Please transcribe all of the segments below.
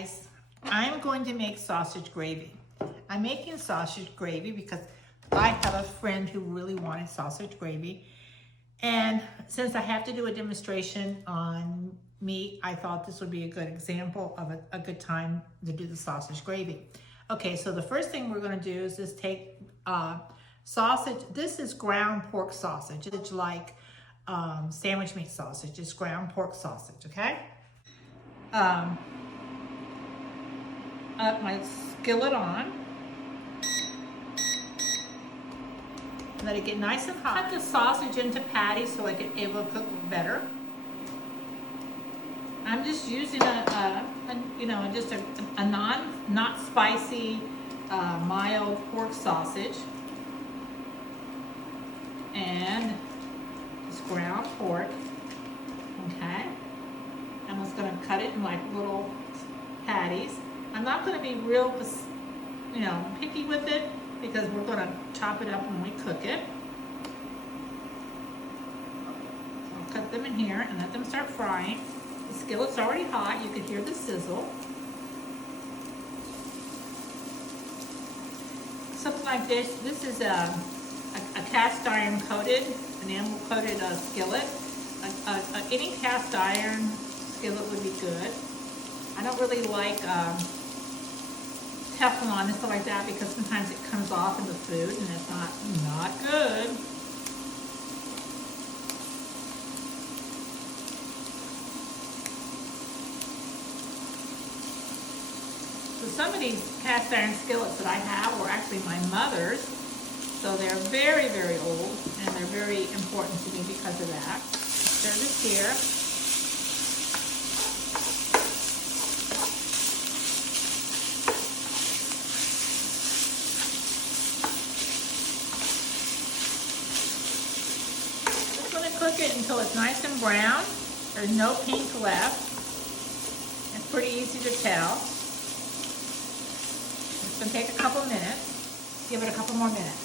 guys, I'm going to make sausage gravy. I'm making sausage gravy because I have a friend who really wanted sausage gravy. And since I have to do a demonstration on meat, I thought this would be a good example of a good time to do the sausage gravy. Okay, so the first thing we're gonna do is just take sausage. This is ground pork sausage. It's like sandwich meat sausage. It's ground pork sausage, okay? My skillet on. Let it get nice and hot. Cut the sausage into patties so it will cook better. I'm just using just a not spicy, mild pork sausage, and this ground pork. Okay, I'm just gonna cut it in like little patties. I'm not gonna be real, picky with it because we're gonna chop it up when we cook it. So I'll cut them in here and let them start frying. The skillet's already hot. You can hear the sizzle. Something like this. This is a cast iron coated, enamel coated skillet. Any cast iron skillet would be good. I don't really like Teflon and stuff like that because sometimes it comes off in the food and it's not good. So some of these cast iron skillets that I have were actually my mother's. So they're very, very old and they're very important to me because of that. Stir this here. Cook it until it's nice and brown. There's no pink left. It's pretty easy to tell. It's gonna take a couple minutes. Give it a couple more minutes.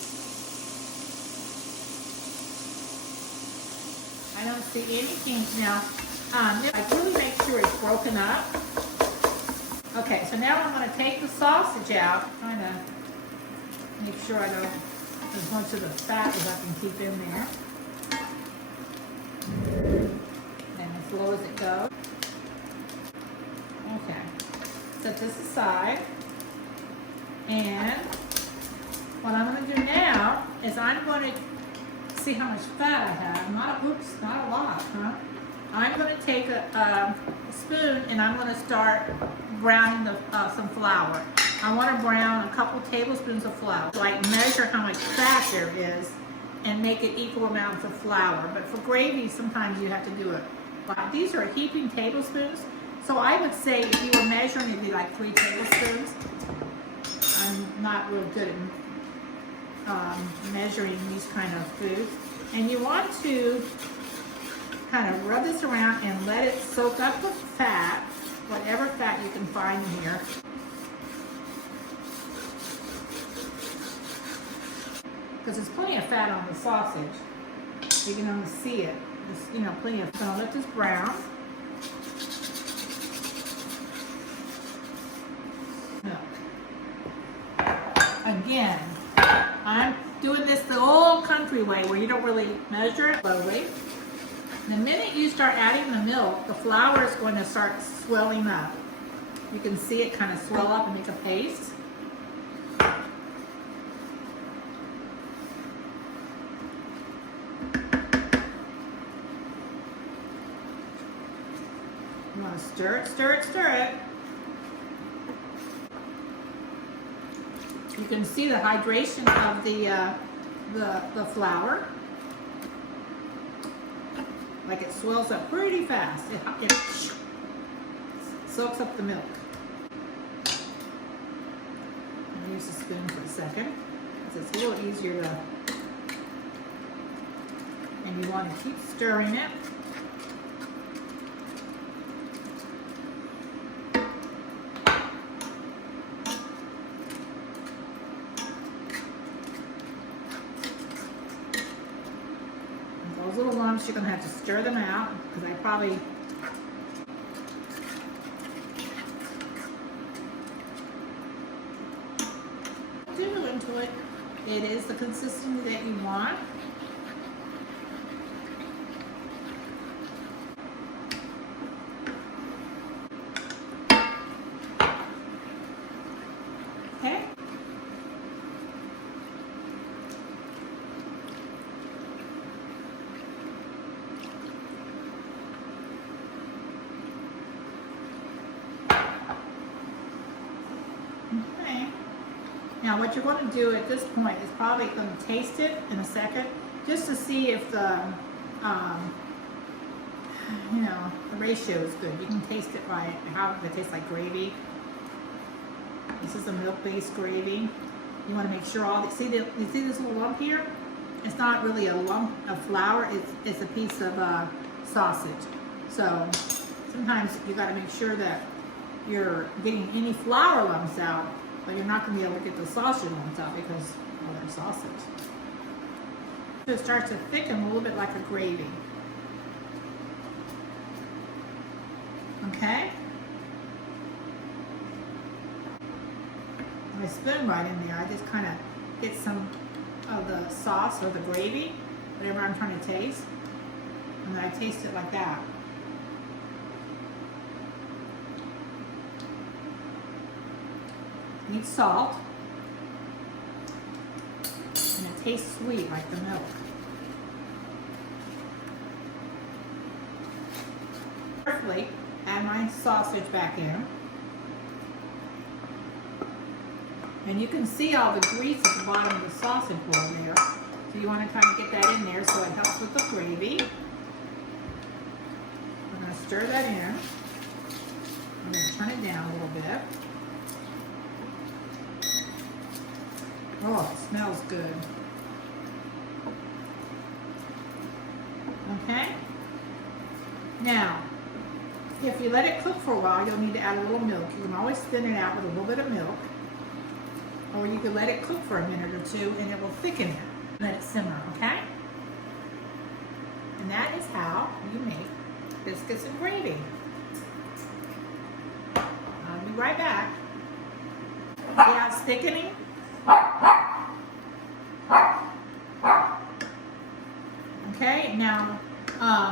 I don't see any pink now. I really make sure it's broken up. Okay, so now I'm gonna take the sausage out, trying to make sure I don't, as much of the fat as I can keep in there. And as low as it goes. Okay, set this aside. And what I'm going to do now is I'm going to see how much fat I have. Not a lot, huh? I'm going to take a spoon and I'm going to start browning some flour. I want to brown a couple tablespoons of flour. So I measure how much fat there is and make it equal amounts of flour. But for gravy, sometimes you have to do it. These are heaping tablespoons. So I would say if you were measuring, it'd be like 3 tablespoons. I'm not real good at measuring these kind of foods. And you want to kind of rub this around and let it soak up the fat, whatever fat you can find here. Because there's plenty of fat on the sausage. You can almost see it. There's, plenty of fat. Let this brown. Milk. Again, I'm doing this the old country way where you don't really measure it slowly. The minute you start adding the milk, the flour is going to start swelling up. You can see it kind of swell up and make a paste. You want to stir it, stir it, stir it. You can see the hydration of the flour. Like it swells up pretty fast. It soaks up the milk. I'll use the spoon for a second because it's a little easier to. And you want to keep stirring it. Those little lumps, you're going to have to stir them out because I probably do until it is the consistency that you want. Okay. Okay. Now what you're going to do at this point is probably going to taste it in a second, just to see if the, the ratio is good. You can taste it by how it tastes like gravy. This is a milk-based gravy. You want to make sure you see this little lump here? It's not really a lump of flour. It's a piece of sausage. So sometimes you got to make sure that you're getting any flour lumps out, but you're not going to be able to get the sausage lumps out because they're sausage. So it starts to thicken a little bit like a gravy. Okay? I spoon right in there. I just kind of get some of the sauce or the gravy, whatever I'm trying to taste, and then I taste it like that. Need salt, and it tastes sweet like the milk. Carefully add my sausage back in. And you can see all the grease at the bottom of the sausage bowl there. So you want to kind of get that in there so it helps with the gravy. We're going to stir that in. I'm going to turn it down a little bit. Oh, it smells good. Okay? Now, if you let it cook for a while, you'll need to add a little milk. You can always thin it out with a little bit of milk. Or you can let it cook for a minute or two and it will thicken it. Let it simmer, okay? And that is how you make biscuits and gravy. I'll be right back. See how it's thickening? Okay, now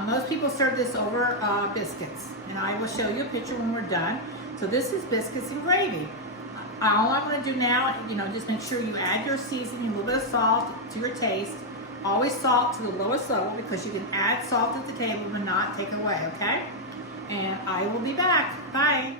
most people serve this over biscuits, and I will show you a picture when we're done. So this is biscuits and gravy. All I'm going to do now, just make sure you add your seasoning, a little bit of salt to your taste. Always salt to the lowest level because you can add salt at the table but not take it away, okay? And I will be back. Bye.